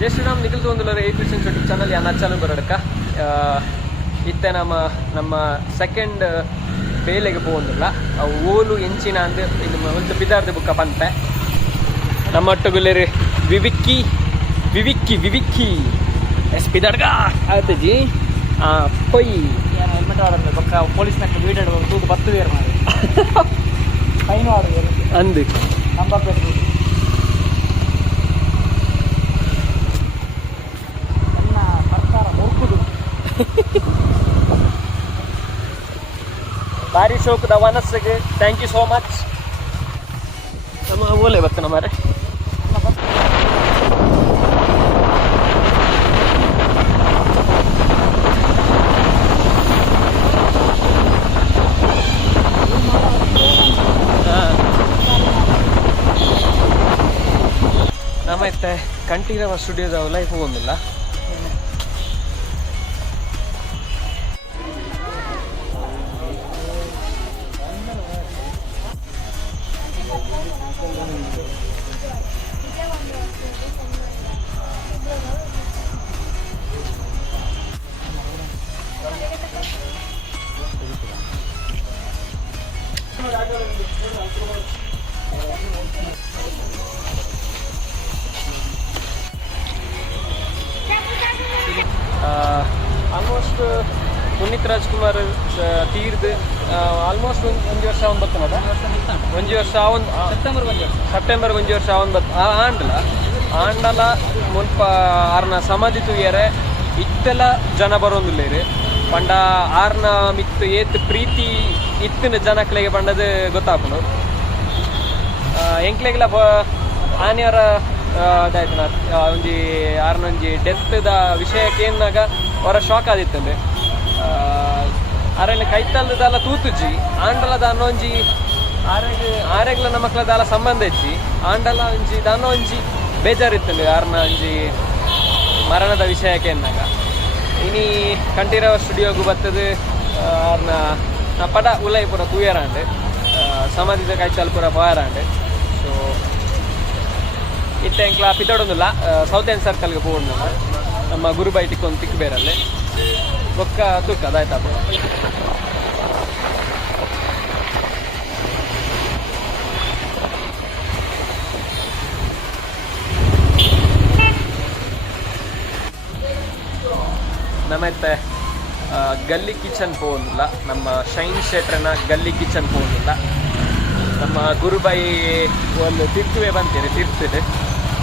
ಜೈ ಶ್ರೀರಾಮ್ ನಿಖಿಲ್ ತೊಂದಲರ 8 vision YouTube channel ಯಾನ ಅಚಲ್ ಉಬರಡ್ಕ ಇತ್ತೆ ನಮ್ಮ ಸೆಕೆಂಡ್ ಬೇಲೆಗೆ ಹೋಗೋದಿಲ್ಲ ಅವು ಓಲು ಎಂಚಿನ ಅಂದು ಇದು ಒಂದು ಬಿದ್ದಾರ್ದು ಬುಕ್ಕ ಪಂಪೆ ನಮ್ಮೊಟ್ಟುಗುಲೇರಿ ವಿವಿಕ್ಕಿ ಎಸ್ ಬಿದ್ದಾಡ್ಗ ಆಯ್ತಜಿ ಪೊಯ್ ಹೆಲ್ಮೆಟ್ ಆಡೋದು ಪಕ್ಕ ಪೊಲೀಸ್ನಾಗ ವೀಡಿಯೋ ತೂಕು 10 ಬೇರೆ ಮಾಡಿ ಫೈನ್ ಆಡೋದು ಅಂದು ನಂಬರ್ ಪ್ಲೇಟ್ ನನ್ನ ಸರ್ಕಾರ ಮುರುಕುದು ಭಾರಿ ಶೋಕದ ವನಸ್ಸಿಗೆ ಥ್ಯಾಂಕ್ ಯು ಸೋ ಮಚ್ ನಮ್ಮ ಓಲೆ ಬರ್ತನ ಮಾರೆ ನಮ್ಮ ಇತ್ತೆ ಕಂಠೀರವ ಸ್ಟುಡಿಯೋದ ಲೈಫ್ ಹೋಗೋದಿಲ್ಲ ಆಲ್ಮೋಸ್ಟ್ ಪುನೀತ್ ರಾಜ್ಕುಮಾರ್ ತೀರ್ದು ಆಲ್ಮೋಸ್ಟ್ ಒಂದು ವರ್ಷ ಅವನು ಬರ್ತನದ ಒಂದು ವರ್ಷ ಸೆಪ್ಟೆಂಬರ್ ಒಂದು ವರ್ಷ ಅವನು ಬತ್ ಆಂಡಲ ಮುಲ್ಪ ಆರ್ನ ಸಮಾಧಿ ತುಯ್ಯರೆ ಇತ್ತೆಲ್ಲ ಜನ ಬರೋದಿಲ್ಲ ಪಂಡ ಆರ್ನ ಮಿತ್ತು ಏತ್ ಪ್ರೀತಿ ಇತ್ತಿನ ಜನಕ್ಲೆಗೆ ಪಂಡದು ಗೊತ್ತಾಪನು ಎಂಕ್ಲೆಗೆಲ್ಲ ಆನೆಯವರ ಅದಾಯ್ತು ಒಂಜಿ ಆರ್ನೊಂಜಿ ಡೆತ್ದ ವಿಷಯಕ್ಕೆ ಏನಾಗ ಅವರ ಶಾಕ್ ಆದಿತ್ತಂದ್ರೆ ಆರಲ್ಲಿ ಕೈತಲ್ಲದಲ್ಲ ತೂತುಜಿ ಆಂಡಲದ ಅನ್ನೊಂಜಿ ಆರೆಗ್ಲ ನಮ್ಮಕ್ಲದಲ್ಲ ಸಂಬಂಧ ಇಚ್ಚಿ ಆಂಡಲ ಒಂಜಿ ದಾನ ಒಂಜಿ ಬೇಜಾರಿತ್ತಂದ್ರೆ ಆರ್ನ ಒಂಜಿ ಮರಣದ ವಿಷಯಕ್ಕೆ ಎನ್ನಾಗ ಇನಿ ಕಂಠೀರವ ಸ್ಟುಡಿಯೋಗು ಬರ್ತದೆ ಆರ್ನ ಪಡ ಉಲೈ ಪೂರ ತೂಯರಾಂಡೆ ಸಮಾಧಿದ ಕೈತಲ್ ಪೂರ ಪಾಯರಾಂಡೆ ಸೊ ಇತ್ತೆ ಎಂಕ್ಲ ಪಿತಾಡೋದಿಲ್ಲ ಸೌತ್ ಎಂಡ್ ಸರ್ಕಲ್ಗೆ ಹೋಗೋದಿಲ್ಲ ನಮ್ಮ ಗುರುಬೈ ಟಿಕ್ಕೊಂದು ತಿಕ್ಕು ಬೇರಲ್ಲಿ ಬೊಕ್ಕ ತುಕ್ಕ ಅದಾಯ್ತಾ ನಮ್ಮತ್ತೆ ಗಲ್ಲಿ ಕಿಚನ್ ಹೋಗೋದಿಲ್ಲ ನಮ್ಮ ಶೈನ್ ಶೆಟ್ರನ ಗಲ್ಲಿ ಕಿಚನ್ ಹೋಗೋದಿಲ್ಲ ನಮ್ಮ ಗುರುಬೈ ಒಂದು ತಿರ್ತುವೆ ಬಂತೀರಿ ತಿರ್ತಿದೆ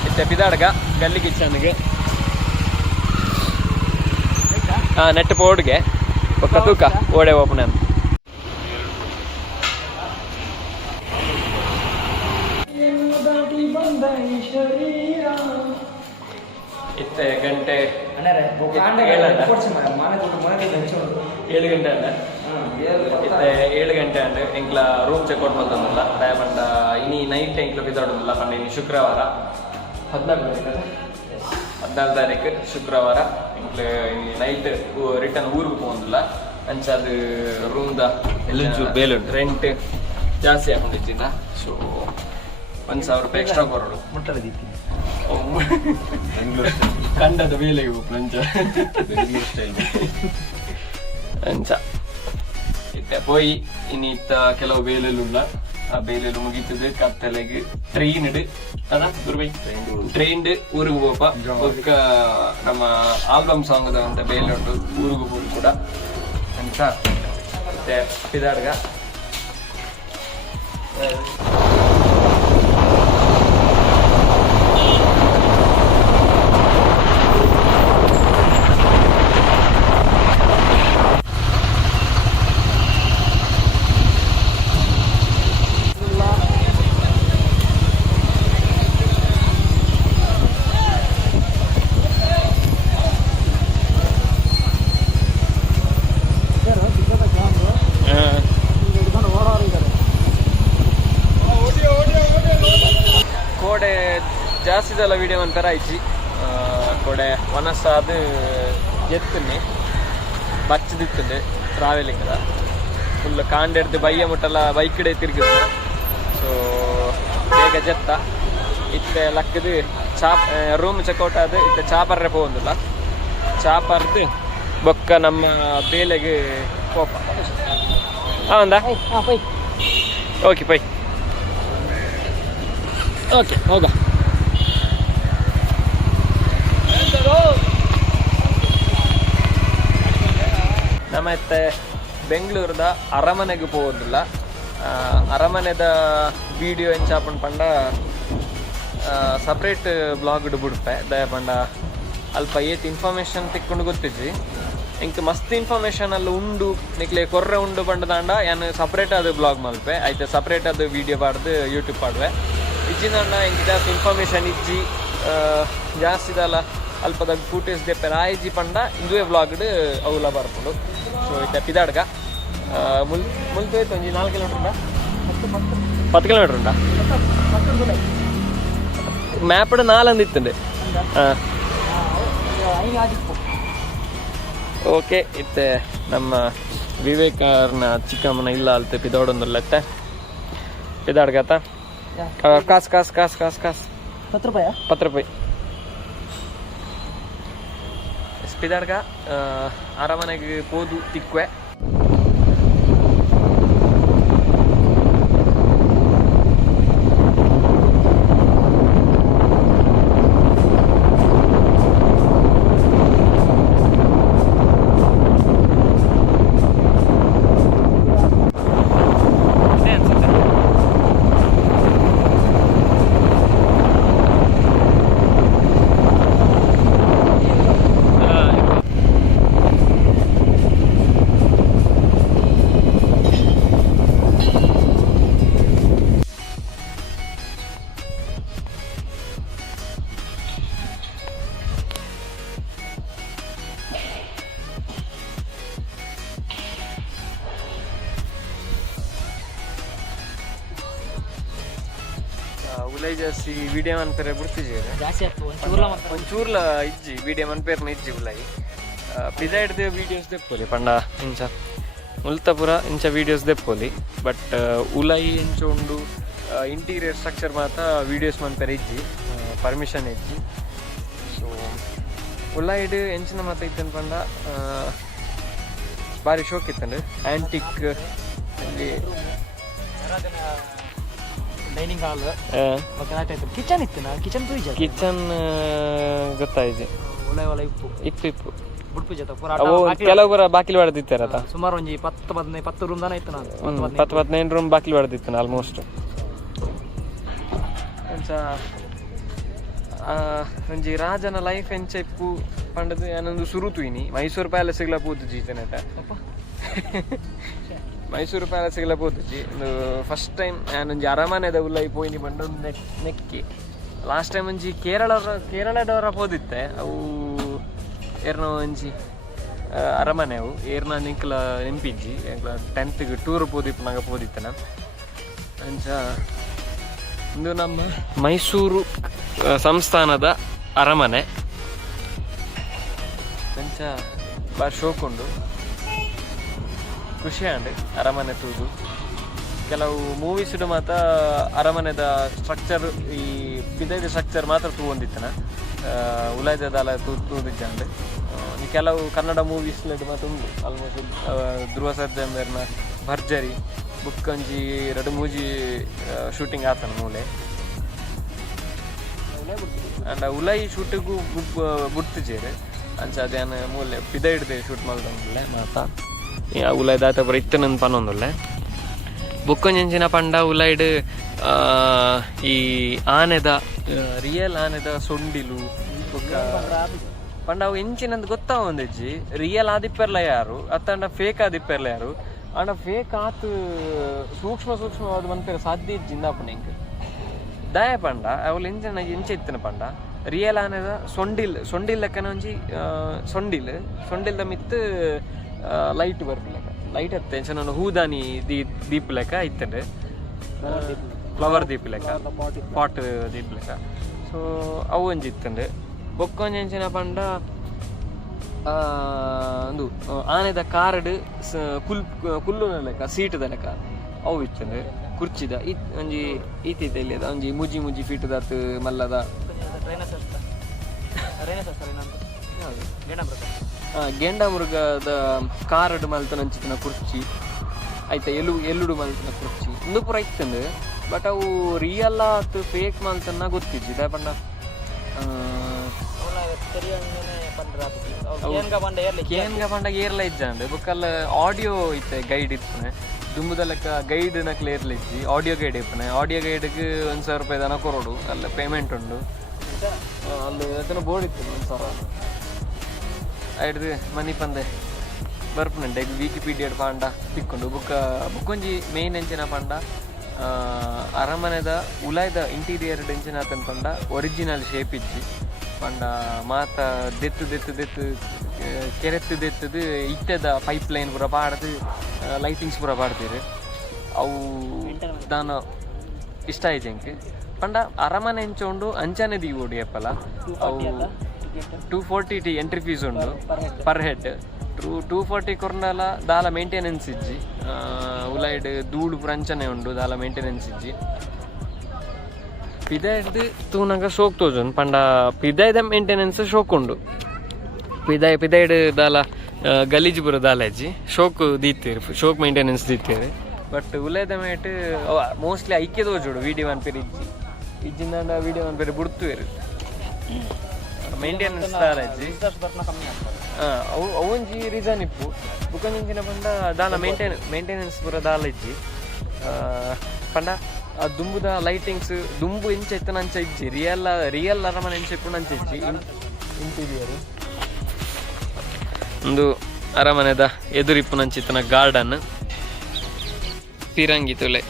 ಇತ್ತೆ ಬಿದಾಡ್ಗ ಗಲ್ಲಿ ಕಿಚನ್ಗೆ ನೆಟ್ ಪೋಡ್ಗೆ ಒಕ್ಕ ತೂಕ ಓಡೆ ಓಪನ್ ಅಂತ ಇತ್ತೆ ಗಂಟೆ 7 ಗಂಟೆ ಅಲ್ಲ ಇತ್ತೆ 7 ಗಂಟೆ ಅಂಡ್ ಎಂಕ್ಲ ರೂಮ್ ಚೆಕ್ಔಟ್ ಮಾಡ್ತಂದಿಲ್ಲ ದಯಪಂಡ ಇನಿ ನೈಟ್ ಎಂಕ್ಲ ಬಿದ್ದಾಡೋದಿಲ್ಲ ಪಂಡ ಇನ್ನು ಶುಕ್ರವಾರ 14 ತಾರೀಕು ಶುಕ್ರವಾರ ಎಂಕ್ಲ ನೈಟ್ ರಿಟರ್ನ್ ಊರಿಗೆ ಹೋಗೋದಿಲ್ಲ ಅಂಚಾದ ರೂಮ್ದ ಬೇಲು ರೆಂಟ್ ಜಾಸ್ತಿ ಹಾಕೊಂಡಿದ್ದಿನ ಸೊ 1,000 ರೂಪಾಯಿ ಎಕ್ಸ್ಟ್ರಾ ಕೊರೋಡು ಕಂಡದ ಬೇಲೆಗೆ ಅಂಚ ಅಂಚ ಇತ್ತೆ ಪೋಯಿ ಇನ್ನಿತ್ತ ಕೆಲವು ಬೇಲೆಲ್ಲ ಆ ಬೇಲೆಲ್ಲ ಮುಗಿತದೆ ಕತ್ತಲೆಗೆ ಟ್ರೈನ್ ಊರಿಗೆ ಹೋಗಪ್ಪ ಒಕ್ಕ ನಮ್ಮ ಆಲ್ಬಮ್ ಸಾಂಗ್ ಅಂತ ಬೇಲೆ ಉಂಟು ಊರಿಗೂ ಹೋಗಿ ಕೂಡ ಅಂತ ಮತ್ತೆ ಪಿದಾಡ್ಗ ಕೋಡೆ ಜಾಸ್ತಿದೆಲ್ಲ ವೀಡಿಯೋ ಒಂಥರ ಐತಿ ಕೋಡೆ ಒನಸಾದ ಎತ್ತನ್ನಿ ಬಚ್ಚದಿತ್ತದೆ ಟ್ರಾವೆಲಿಂಗ್ ಫುಲ್ ಕಾಂಡೆಡ್ದು ಬೈಯ ಮುಟ್ಟಲ್ಲ ಬೈಕ್ ತಿರುಗಿದ ಸೊ ಬೇಗ ಜತ್ತ ಇತ್ತೆ ಲಕ್ಕದು ರೂಮ್ ಚೆಕ್ಔಟ್ ಆದ ಇತ್ತೆ ಚಾಪರ್ರೆ ಪೋಂದಿಲ್ಲ ಚಾಪರ್ದು ಬೊಕ್ಕ ನಮ್ಮ ಬೇಲೆಗೆ ಕೋಪ ಹೌದಾ ಓಕೆ ಪೈ ಓಕೆ ಹೋಗ ನಮ್ಮ ಇತ್ತೆ ಬೆಂಗಳೂರದ ಅರಮನೆಗೆ ಹೋಗೋದಿಲ್ಲ ಅರಮನೆದ ವಿಡಿಯೋ ಎಂಚಾಪನ್ ಪಂಡ ಸಪ್ರೇಟ್ ಬ್ಲಾಗ್ ಬಿಡ್ಪೆ ದಯ ಪಂಡ ಅಲ್ಪ ಏತ್ ಇನ್ಫಾರ್ಮೇಷನ್ ತಿಕ್ಕೊಂಡು ಗೊತ್ತಿದ್ವಿ ಇಂಕ ಮಸ್ತ್ ಇನ್ಫಾರ್ಮೇಷನ್ ಅಲ್ಲಿ ಉಂಡು ನಿಕ್ಲೆ ಕೊರ್ರೆ ಉಂಡು ಬಂಡದಾಂಡ ಏನು ಸಪ್ರೇಟ್ ಅದು ಬ್ಲಾಗ್ ಮಲ್ಪೆ ಆಯ್ತು ಸಪ್ರೇಟ್ ಅದು ವಿಡಿಯೋ ಪಾಡ್ದು ಯೂಟ್ಯೂಬ್ ಪಾಡ್ವೆ ಇಜ್ಜಿಂದ ಇಂಕ ಜಾಸ್ತಿ ಇನ್ಫಾರ್ಮೇಷನ್ ಇಜ್ಜಿ ಜಾಸ್ತಿದಲ್ಲ ಅಲ್ಪದ ಫೂಟೇಜ್ ದೆಪ್ಪೆ ರಾಯಿಜಿ ಪಂಡ ಇಂದುವೆ ಬ್ಲಾಗ್ಡ್ ಅವಲ ಬರ್ಕೊಂಡು ಸೊ ಇತ್ತೆ ಪಿದಾಡ್ಗ ಮುಲ್ತೋಯ್ತು ಒಂಜಿ 4 ಕಿಲೋಮೀಟರ್ ಉಂಟಾ 10 ಕಿಲೋಮೀಟರ್ ಉಂಟಾ ಮ್ಯಾಪ್ಡ್ 4 ಅಂದಿತ್ತಂಡೆ ಹಾಂ ಓಕೆ ಇತ್ತೆ ನಮ್ಮ ವಿವೇಕರ್ನ ಚಿಕ್ಕಮ್ಮನ ಇಲ್ಲ ಅಲ್ತೆ ಪಿದೋಡೊಂದುಲ್ಲತ್ತೆ ಪಿದಾಡ್ಗತ್ತ ಕಾಸ್ 10 ರೂಪಾಯಿ ಪಿದಾಡ್ಗ ಅರಮನೆಗೆ ಹೋದು ತಿಕ್ವೆ ಉಲೈ ಜಾಸ್ತಿ ವಿಡಿಯೋ ಮನ್ಪೇರೆ ಬಿಡ್ತಿದ್ದೀವಿ ಒಂಚೂರ್ಲ ಇಜ್ಜಿ ವಿಡಿಯೋ ಮನ್ಪೇರ್ನ ಇಜ್ಜಿ ಉಲೈ ಪಿದಾಯ್ಡ್ದು ವೀಡಿಯೋಸ್ ದೆಪ್ಪೋಲಿ ಪಂಡ ಇಂಚ ಮುಲ್ತಪುರ ಇಂಚ ವೀಡಿಯೋಸ್ ದೆಪ್ಪೋಲಿ ಬಟ್ ಉಲೈ ಇಂಚ ಉಂಡು ಇಂಟೀರಿಯರ್ ಸ್ಟ್ರಕ್ಚರ್ ಮಾತ ವೀಡಿಯೋಸ್ ಮನ್ಪೇರೆ ಇಜ್ಜಿ ಪರ್ಮಿಷನ್ ಇಜ್ಜಿ ಸೊ ಉಲೈಡ್ ಎಂಚಿನ ಮಾತ ಇತ್ತನ್ ಪಂಡ ಭಾರಿ ಶೋಕ್ ಇತ್ತಂಡು ಆ್ಯಂಟಿಕ್ ಅಲ್ಲಿ ಡೈನಿಂಗ್ ಹಾಲ್ ಕಿಚನ್ ಇತ್ತು ಕಿಚನ್ ಗೊತ್ತಾಯ್ತು ಇಪ್ಪು ಕೆಲವು ಬಾಕಿಲು ಹೊಡೆದಿತ್ತಾರ ಸುಮಾರು ಒಂಜಿ 10 ರೂಮ್ ದಾನ ಇತ್ತು ನಾನು 10-15 ರೂಮ್ ಬಾಕಿಲು ಹೊಡೆದಿತ್ತು ಆಲ್ಮೋಸ್ಟ್ ಒಂಜಿ ರಾಜನ ಲೈಫ್ ಎಂಚ ಇಪ್ಪು ಪಂಡದು ಏನೊಂದು ಸುರುತುಯಿನಿ ಮೈಸೂರು ಪ್ಯಾಲೇಸ್ಗಳ ಪೂತು ಜೀತನೆಟ ಮೈಸೂರು ಪ್ಯಾಲೇಸ್ಗೆಲ್ಲ ಹೋದ್ಜಿ ಒಂದು ಫಸ್ಟ್ ಟೈಮ್ ನಾನೊಂಜಿ ಅರಮನೆದ ಉಲ್ಲೈ ಪೋಯಿನಿ ಬಂದು ನೆಕ್ಕಿ ಲಾಸ್ಟ್ ಟೈಮ್ ಒಂಜಿ ಕೇರಳದವರ ಹೋದಿತ್ತೆ ಅವು ಏರ್ನ ಒಂಜಿ ಅರಮನೆ ಅವು ಏರ್ನ ನಿಂಕಲ ನೆಂಪಿಜ್ಜಿ 10th ಟೂರ್ ಪೋದಿಪ್ಪು ನಂಗೆ ಪೋದಿತ್ತನ ಅಂಚ ಇದು ನಮ್ಮ ಮೈಸೂರು ಸಂಸ್ಥಾನದ ಅರಮನೆ ಅಂಚ ಬಾರಿ ಶೋಕುಂಡು ಖುಷಿ ಅಂಡ್ ಅರಮನೆ ತೂದು ಕೆಲವು ಮೂವೀಸ್ಡು ಮಾತ ಅರಮನೆದ ಸ್ಟ್ರಕ್ಚರ್ ಈ ಬಿದೈದ ಸ್ಟ್ರಕ್ಚರ್ ಮಾತ್ರ ತೂವೊಂದಿತ್ತನ ಉಲೈದಲ ತೂದಿಜ್ಜಂಡ್ ಕೆಲವು ಕನ್ನಡ ಮೂವೀಸ್ಲಡ್ ಮಾತ ಉಂಡು ಆಲ್ಮೋಸ್ಟ್ ಧ್ರುವ ಸರ್ಜಂಬರ್ನ ಭರ್ಜರಿ ಬುಕ್ಕಂಜಿ 2-3 ಶೂಟಿಂಗ್ ಆತನ ಮೂಲೆ ಅಂಡ್ ಉಲೈ ಶೂಟಿಗೂ ಬುಡ್ತಿಜೇರು ಅಂಚ ಅದೇನು ಮೂಲೆ ಪಿದೈಡ್ದೆ ಶೂಟ್ ಮಾಡ್ದಂಗಿಲ್ಲ ಮಾತ ಉಲೈಡ್ ಆತ ಬರ ಇತ್ತನಂದು ಪನ್ನೊಂದುಲ್ಲೆ ಬುಕ್ಕೊಂಜೆಂಚಿನ ಪಂಡ ಉಲೈಡ್ ಈ ಆನೆದ ರಿಯಲ್ ಆನೆದ ಸೊಂಡಿಲು ಪಂಡ ಅವು ಎಂಚಿನಂದು ಗೊತ್ತಾವೊಂದಿಜ್ಜಿ ರಿಯಲ್ ಆದಿಪ್ಪೆರ್ಲ ಯಾರು ಅತ್ತಂಡ ಫೇಕ್ ಆದಿಪ್ಪೆರ್ಲ ಯಾರು ಅಂಡ ಫೇಕ್ ಆತು ಸೂಕ್ಷ್ಮವಾದ ಮನ್ಪೇರ ಸಾಧ್ಯ ಇಜ್ಜಿಂದಾಪಣ ಹಿಂಗೆ ದಯ ಪಂಡ ಅವಳು ಎಂಚ ಇತ್ತಿನ ಪಂಡ ರಿಯಲ್ ಆನೆದ ಸೊಂಡಿಲ್ ಲೆಕ್ಕನ ಒಂಜಿ ಸೊಂಡಿಲ್ದ ಮಿತ್ತು ಲೈಟ್ ಬರ್ಪಿಲೆಕ್ಕ ಲೈಟ್ ಹತ್ತೆ ನಾನು ಹೂದಾನಿ ದೀಪ ಲೆಕ್ಕ ಇತ್ತಂಡೆ ಫ್ಲವರ್ ದೀಪ ಲೆಕ್ಕ ಪಾಟ್ ದೀಪ ಲೆಕ್ಕ ಸೊ ಅವು ಒಂಜಿ ಇತ್ತಂಡೆ ಬೊಕ್ಕೊಂಜೆಂಚಿನ ಪಂಡ ಒಂದು ಆನೆದ ಕಾರ್ಡ್ ಕುಲ್ಲು ಲೆಕ್ಕ ಸೀಟದ ಲೆಕ್ಕ ಅವು ಇತ್ತಂಡೆ ಕುರ್ಚಿದ ಒಂಜಿ ಈತಿತ್ತ ಇಲ್ಲಿ ಒಂಜಿ ಮುಜಿ ಫೀಟ್ ದತ್ ಮಲ್ಲದ ಗೆಂಡ ಮೃಗದ ಕಾರಡು ಮಲ್ತನ ಅಂಚಿನ ಕುರ್ಚಿ ಆಯ್ತಾ ಎಲ್ಲುಡು ಮಲ್ತನ ಕುರ್ಚಿ ಇಂದು ಪೂರ ಇತ್ತಂದು ಬಟ್ ಅವು ರಿಯಲ್ ಆತು ಫೇಕ್ ಮಲ್ತನ ಗೊತ್ತಿಜ್ಜಿ ದಾಪಂಡ ಕೇನ್ಗ ಪಂಡ ಏರ್ಲ ಇಜ್ಜಂಡು ಬೊಕ್ಕಲ್ಲ ಆಡಿಯೋ ಇತ್ತೆ ಗೈಡ್ ಇಪ್ಪನೆ ದುಂಬುದಲ್ಲಕ್ಕ ಗೈಡ್ ನಕ್ಲೆ ಏರ್ಲ ಇಜ್ಜಿ ಆಡಿಯೋ ಗೈಡ್ ಇಪ್ಪನೆ ಆಡಿಯೋ ಗೈಡ್ಗೆ 1,000 ರೂಪಾಯಿ ದನ ಕೊರೋಡು ಅಲ್ಲ ಪೇಮೆಂಟ್ ಉಂಡು ಅಲ್ಲಿ ಅದನ್ನು ಬೋರ್ಡ್ ಇತ್ತು 1,000 ಆಯ್ದು ಮನಿ ಪಂದೆ ಬರ್ಪುನಂಡೆ ವಿಕಿಪೀಡಿಯಾ ಪಾಂಡ ತಿಕ್ಕೊಂಡು ಬುಕ್ಕೊಂಜಿ ಮೇನ್ ಎಂಚಿನ ಪಂಡ ಅರಮನೆದ ಉಲಾಯ್ದ ಇಂಟೀರಿಯರ್ ಎಂಚಿನ ಆತನ ಪಂಡ ಒರಿಜಿನಲ್ ಶೇಪ್ ಇಜ್ಜಿ ಪಂಡ ಮಾತ ದೆತ್ತು ಕೆರೆತ್ತು ಇತ್ತದ ಪೈಪ್ ಲೈನ್ ಪೂರ ಪಾಡ್ದು ಲೈಟಿಂಗ್ಸ್ ಪೂರ ಪಾಡ್ತೀರಿ ಅವು ನಾನು ಇಷ್ಟ ಆಯ್ತು ಎಂಕ್ ಪಂಡ ಅರಮನೆ ಎಂಚೋಂಡು ಅಂಚನೆ ದಿ ಓಡಿ ಅಪ್ಪಲ್ಲ ಅವು 240 ಎಂಟ್ರಿ ಫೀಸ್ ಉಂಡು ಪರ್ ಹೆಡ್ 240 ಕೊರ್ನಲ ದಾಲ ಮೇಂಟೆನೆನ್ಸ್ ಇಜ್ಜಿ ಉಲೈಡ್ ಧೂಳು ಪೂರ ಅಂಚನೆ ಉಂಡು ದಾಲ ಮೇಂಟೆನೆನ್ಸ್ ಇಜ್ಜಿ ಪಿದಾಯ್ದು ತೂನಗ ಶೋಕ್ ತೋಜುಂಡು ಪಂಡ ಪಿದಾಯ್ದ ಮೇಂಟೆನೆನ್ಸ್ ಶೋಕ್ ಉಂಡು ಪಿದಾಯ್ಡ್ ದಾಲ ಗಲೀಜು ಪೂರ ದಾಲ ಇಜ್ಜಿ ಶೋಕ್ ದೀತೀರಿ ಶೋಕ್ ಮೇಂಟೆನೆನ್ಸ್ ದೀತೀರಿ ಬಟ್ ಉಲೇದ ಮೇಟ್ ಮೋಸ್ಟ್ಲಿ ಐಕ್ಯ ತೋಜುಡು ವಿಡಿಯೋ ಅನ್ಪೇರಿ ಇಜ್ಜಿಂದ ವಿಡಿಯೋ ಅನ್ಪೇರಿ ಬಿಡ್ತುವೇರಿ ಮೇಂಟೆನೆನ್ಸ್ ದಾಲ ಇಜ್ಜಿ ಅವೊಂಜಿ ರೀಸನ್ ಇಪ್ಪು ಬುಕ್ಕಂಜಿನ ಪಂಡ ದಾಲ ಮೇಂಟೆನೆನ್ಸ್ ಪೂರ ದಾಲ ಇಜ್ಜಿ ಪಂಡ ಆ ದುಂಬುದ ಲೈಟಿಂಗ್ಸ್ ದುಂಬು ಇಂಚ ಇತ್ತನ ಅಂಚ ಇಜ್ಜಿ ರಿಯಲ್ ಅರಮನೆ ಇಂಚ ಇಪ್ಪು ಅಂಚ ಇಜ್ಜಿ ಇಂಟೀರಿಯರ್ ಒಂದು ಅರಮನೆದ ಎದುರಿಪ್ಪು ನಂಚಿತ್ತನ ಗಾರ್ಡನ್ ಪಿರಂಗಿ ತುಲೆ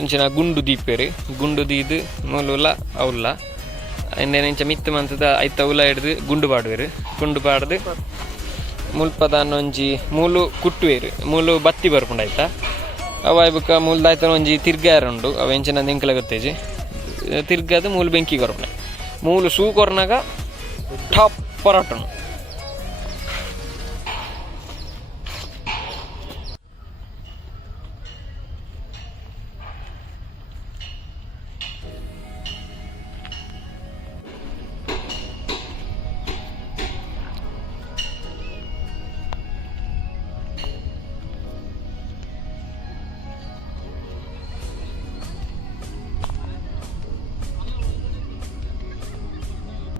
ಇಂಚಿನ ಗುಂಡು ದೀಪೇರಿ ಗುಂಡು ದೀದು ಮೂಲುಲ ಅವಲ್ಲ ಇನ್ನೇನು ಇಂಚ ಮಿತ್ತು ಮಂತದ ಐತ ಉಲ ಹಿಡ್ದು ಗುಂಡು ಪಾಡುವೇರು ಗುಂಡು ಪಾಡ್ದು ಮುಲ್ಪದ ಒಂಜಿ ಮೂಲು ಕುಟ್ಟುವೇರು ಮೂಲು ಬತ್ತಿ ಬರ್ಪುಂಡು ಆಯ್ತಾ ಅವ ಬುಕ್ಕ ಮೂಲ್ದಾಯ್ತ ಒಂಜಿ ತಿರ್ಗಾರ ಉಂಡು ಅವ ಎಂಚಿನ ಎಂಕಲ ಗೊತ್ತೇಜಿ ತಿರ್ಗದು ಮೂಲು ಬೆಂಕಿ ಕೊರ್ಪುಣೆ ಮೂಲು ಸೂ ಕೊರ್ನಾಗ ಟಾಪ್ ಪರಾಟನು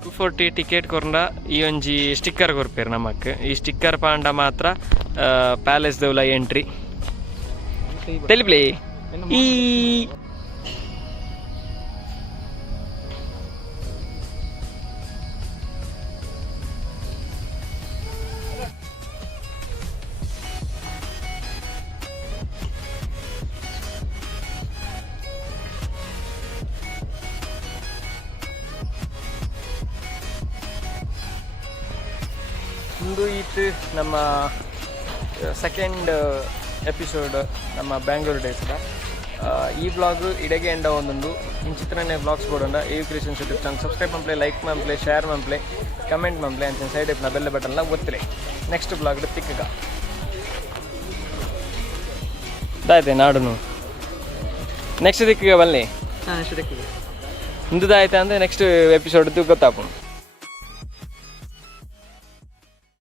240 ಟಿಕೆಟ್ ಕೊರ್ಂಡ ಈ ಒಂಜಿ ಸ್ಟಿಕ್ಕರ್ ಕೊರ್ಪೇರು ನಮಕ್ ಈ ಸ್ಟಿಕ್ಕರ್ ಪಾಂಡ ಮಾತ್ರ ಪ್ಯಾಲೇಸ್ ದೌಲ ಎಂಟ್ರಿ ತೆಲಿಪ್ಲೇ ಈ ಇಂದು ಇತ್ತು ನಮ್ಮ ಸೆಕೆಂಡ್ ಎಪಿಸೋಡ್ ನಮ್ಮ ಬ್ಯಾಂಗ್ಳೂರು ಡೇಸ್ದ ಈ ಬ್ಲಾಗ್ ಇಡೆಗೆ ಎಂಡ ಒಂದೊಂದು ಇಂಚಿತ್ರನೇ ಬ್ಲಾಗ್ಸ್ ಕೊಡೋಣ ಈ ಕ್ರಿಯೇಷನ್ಸ್ ಯೂಟ್ಯೂಬ್ ಚಾನಲ್ ಸಬ್ಸ್ಕ್ರೈಬ್ ಮಂಪ್ಲೆ ಲೈಕ್ ಮಂಪ್ಲೆ ಶೇರ್ ಮಂಪ್ಲೆ ಕಮೆಂಟ್ ಮಂಪ್ಲೆ ಅಂತ ಸೈಡ್ ಇಪ್ನ ಬೆಲ್ಲ ಬಟನ್ಲ ಒತ್ತಲೆ ನೆಕ್ಸ್ಟ್ ಬ್ಲಾಗ್ ತಿಕ್ಕಗ ದಾಯ್ತೆ ನಾಡುನು ನೆಕ್ಸ್ಟ್ ದಿಕ್ಕಿಗೆ ಬನ್ನಿ ನೆಕ್ಸ್ಟ್ ದಿಕ್ಕಿಗೆ ಹಿಂದುದಾಯ್ತು ಅಂದರೆ ನೆಕ್ಸ್ಟ್ ಎಪಿಸೋಡ್ ಗೊತ್ತಾಪು